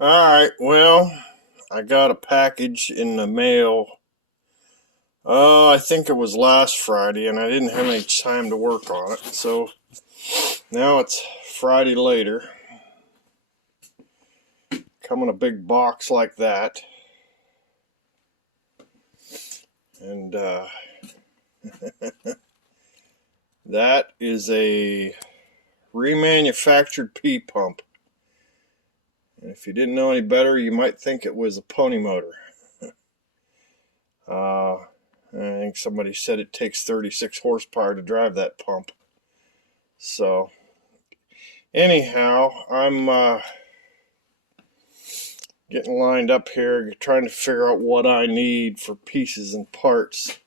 Alright, well, I got a package in the mail. I think it was last Friday, and I didn't have any time to work on it. So now it's Friday later. Come in a big box like that. And that is a remanufactured P pump. And if you didn't know any better, you might think it was a pony motor. I think somebody said it takes 36 horsepower to drive that pump. So, anyhow, I'm getting lined up here, trying to figure out what I need for pieces and parts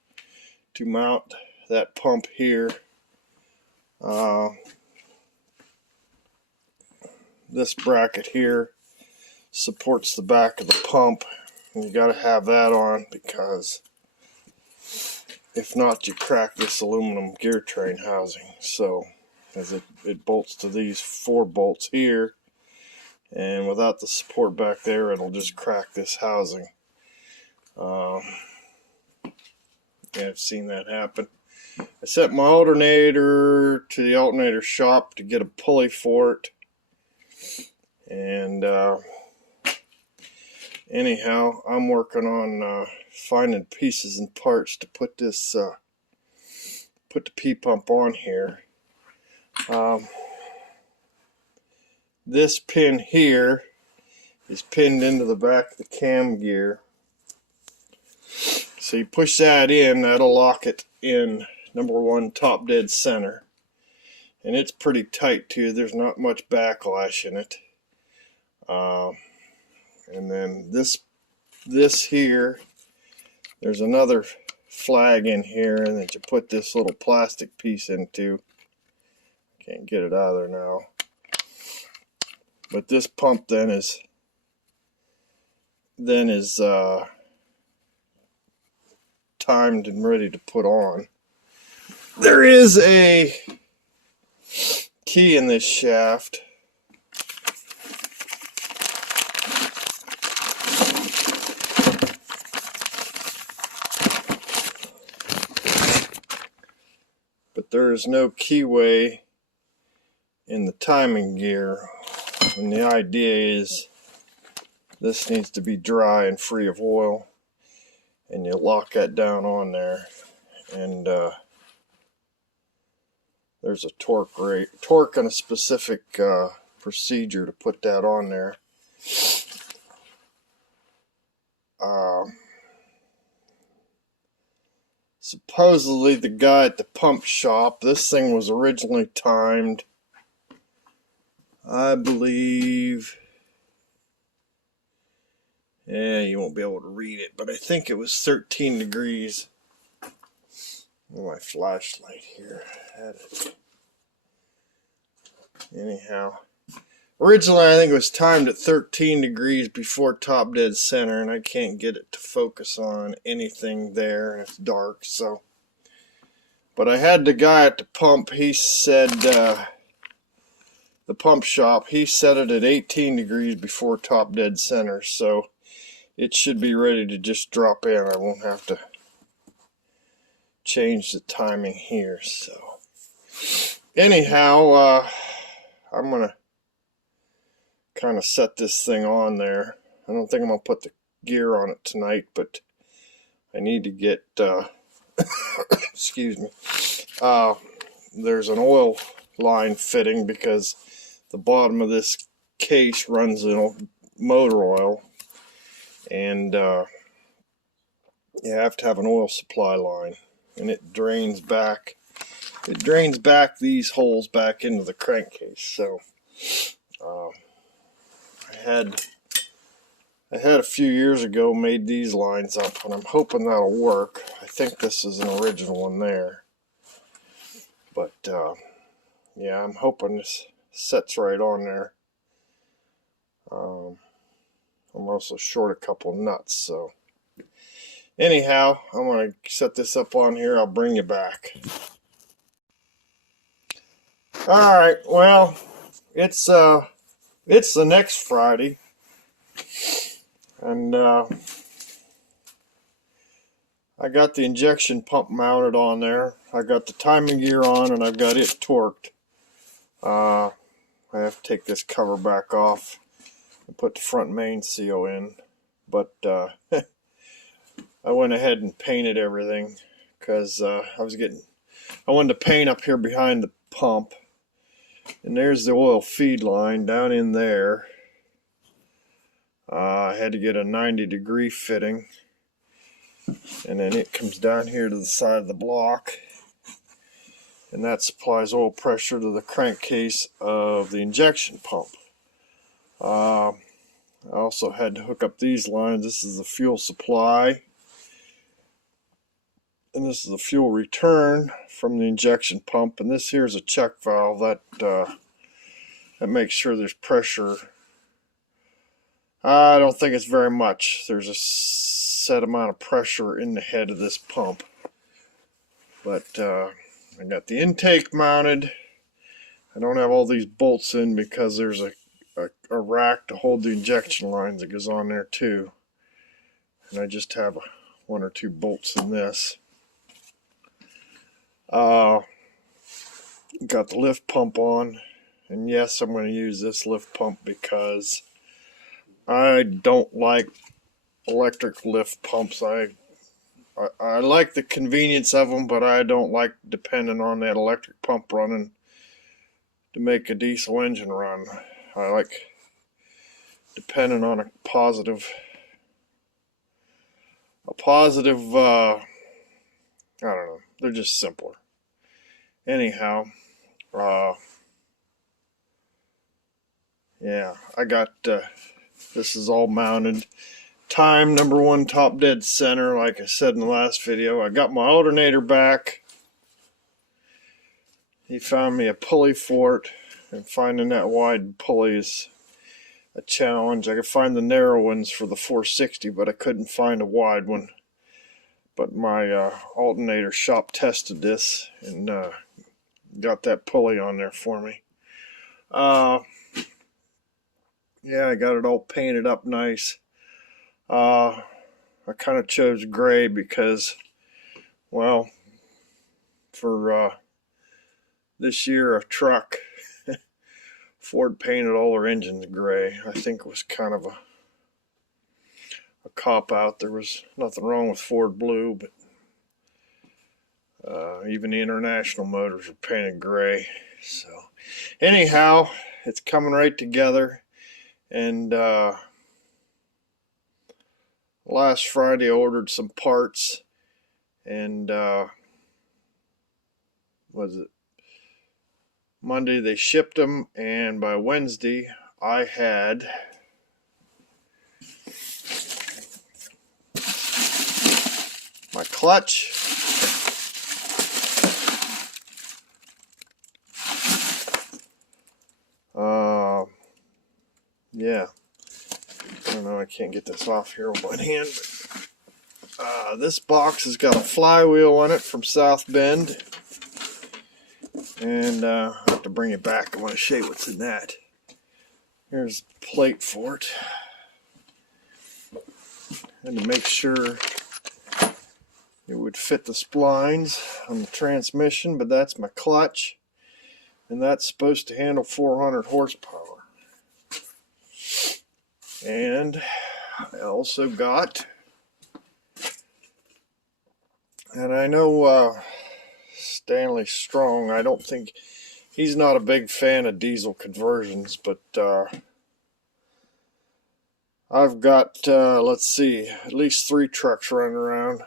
to mount that pump here. This bracket here supports the back of the pump, and you got to have that on because if not, you crack this aluminum gear train housing. So, as it bolts to these 4 bolts here, and without the support back there, it'll just crack this housing. Yeah, I've seen that happen. I sent my alternator to the alternator shop to get a pulley for it, and anyhow, I'm working on finding pieces and parts to put this put the P pump on here. This pin here is pinned into the back of the cam gear. So you push that in, that'll lock it in number 1 top dead center. And it's pretty tight too, there's not much backlash in it. And then this here, there's another flag in here and that you put this little plastic piece into. Can't get it out of there now. But this pump then is timed and ready to put on. There is a key in this shaft. But there is no keyway in the timing gear. And the idea is this needs to be dry and free of oil. And you lock that down on there. And there's a torque and a specific procedure to put that on there. Supposedly the guy at the pump shop, this thing was originally timed, I believe, yeah, you won't be able to read it, but I think it was 13 degrees. My flashlight here had it. Anyhow, originally I think it was timed at 13 degrees before top dead center, and I can't get it to focus on anything there, and it's dark. So, but I had the guy at the pump, he said, the pump shop, he set it at 18 degrees before top dead center, so it should be ready to just drop in. I won't have to change the timing here. So anyhow, I'm gonna kind of set this thing on there. I don't think I'm gonna put the gear on it tonight, but I need to get excuse me, there's an oil line fitting because the bottom of this case runs in motor oil, and you have to have an oil supply line, and it drains back these holes back into the crankcase. So I had a few years ago made these lines up, and I'm hoping that'll work. I think this is an original one there, but yeah, I'm hoping this sets right on there. I'm also short a couple nuts, so anyhow, I'm going to set this up on here. I'll bring you back. Alright, well, it's the next Friday, And I got the injection pump mounted on there. I got the timing gear on, and I've got it torqued. I have to take this cover back off and put the front main seal in. But I went ahead and painted everything because I wanted to paint up here behind the pump. And there's the oil feed line down in there. I had to get a 90-degree fitting. And then it comes down here to the side of the block. And that supplies oil pressure to the crankcase of the injection pump. I also had to hook up these lines. This is the fuel supply. And this is the fuel return from the injection pump. And this here is a check valve that makes sure there's pressure. I don't think it's very much. There's a set amount of pressure in the head of this pump. But I got the intake mounted. I don't have all these bolts in because there's a rack to hold the injection lines that goes on there too. And I just have one or two bolts in this. Got the lift pump on. And yes, I'm going to use this lift pump because I don't like electric lift pumps. I like the convenience of them, but I don't like depending on that electric pump running to make a diesel engine run. I like depending on a positive I don't know, they're just simpler. Anyhow, yeah, I got this is all mounted. Time #1 top dead center, like I said in the last video. I got my alternator back. He found me a pulley for it, and finding that wide pulley is a challenge. I could find the narrow ones for the 460, but I couldn't find a wide one. But my alternator shop tested this and got that pulley on there for me. Yeah, I got it all painted up nice. I kind of chose gray because, well, for this year a truck, Ford painted all their engines gray. I think it was kind of a cop-out. There was nothing wrong with Ford blue, but even the International motors are painted gray. So anyhow, it's coming right together. And last Friday I ordered some parts, and was it Monday they shipped them, and by Wednesday I had my clutch, yeah, I don't know, I can't get this off here with one hand, but this box has got a flywheel on it from South Bend, and I have to bring it back. I want to show you what's in that. Here's a plate for it, and to make sure it would fit the splines on the transmission, but that's my clutch, and that's supposed to handle 400 horsepower. And I also got, and I know Stanley Strong, I don't think, he's not a big fan of diesel conversions, but I've got, let's see, at least 3 trucks running around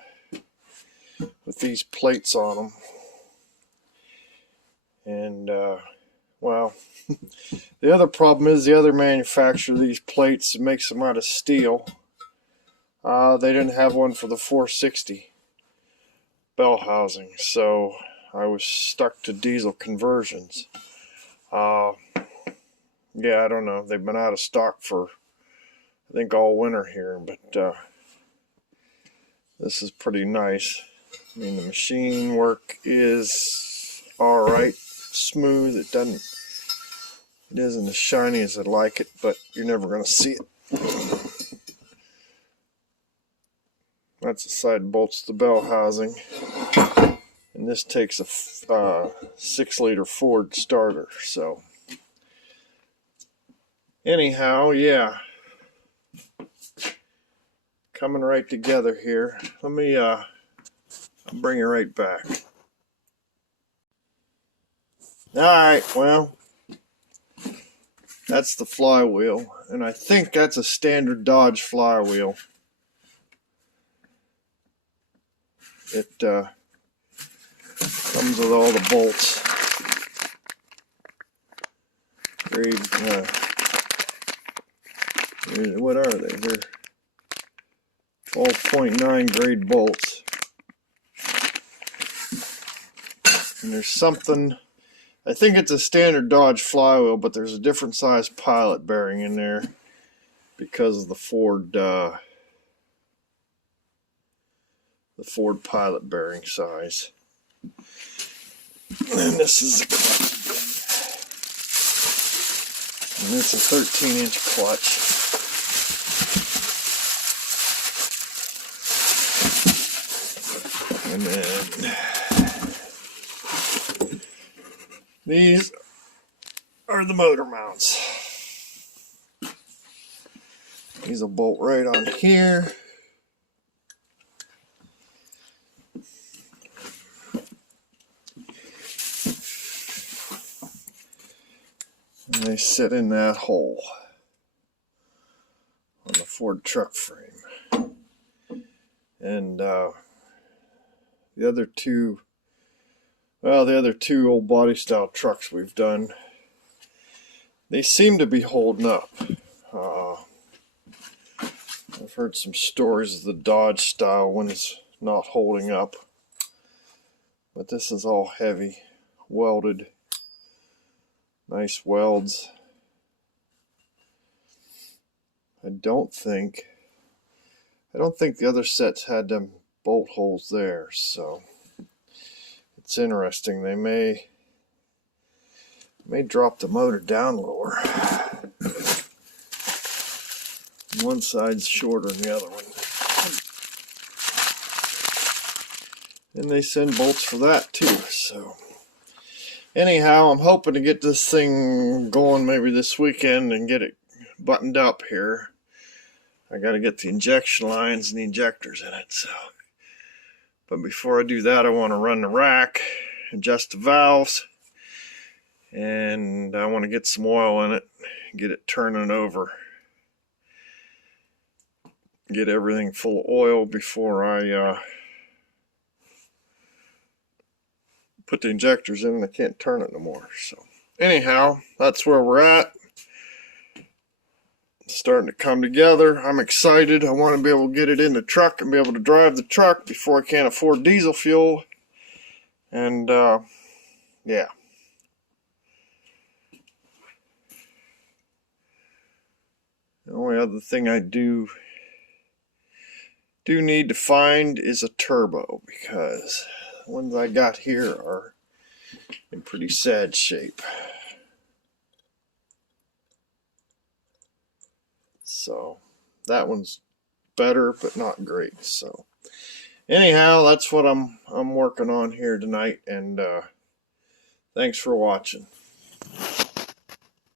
with these plates on them. And well, the other problem is the other manufacturer of these plates makes them out of steel. They didn't have one for the 460 bell housing, so I was stuck to diesel conversions. Yeah, I don't know, they've been out of stock for I think all winter here, but this is pretty nice. I mean, the machine work is alright, smooth. It isn't as shiny as I'd like it, but you're never going to see it. That's the side bolts the bell housing. And this takes a 6-liter Ford starter. So anyhow, yeah, coming right together here. Let me I'll bring it right back. Alright, well, that's the flywheel, and I think that's a standard Dodge flywheel. It comes with all the bolts. Grade, what are they? They're 12.9 grade bolts. And there's something, I think it's a standard Dodge flywheel, but there's a different size pilot bearing in there because of the Ford pilot bearing size. And this is the clutch. And it's a 13-inch clutch. And then these are the motor mounts. These will bolt right on here. And they sit in that hole on the Ford truck frame. And the other two old body style trucks we've done, they seem to be holding up. I've heard some stories of the Dodge style ones not holding up, but this is all heavy, welded, nice welds. I don't think the other sets had them bolt holes there, so it's interesting. They may drop the motor down lower. One side's shorter than the other one. And they send bolts for that too, so anyhow, I'm hoping to get this thing going maybe this weekend and get it buttoned up here. I got to get the injection lines and the injectors in it. So, but before I do that, I want to run the rack, adjust the valves, and I want to get some oil in it, get it turning over, get everything full of oil before I put the injectors in, and I can't turn it no more. So anyhow, that's where we're at. It's starting to come together. I'm excited. I want to be able to get it in the truck and be able to drive the truck before I can't afford diesel fuel. And yeah. The only other thing I do need to find is a turbo, because the ones I got here are in pretty sad shape. So that one's better, but not great. So anyhow, that's what I'm working on here tonight, and thanks for watching.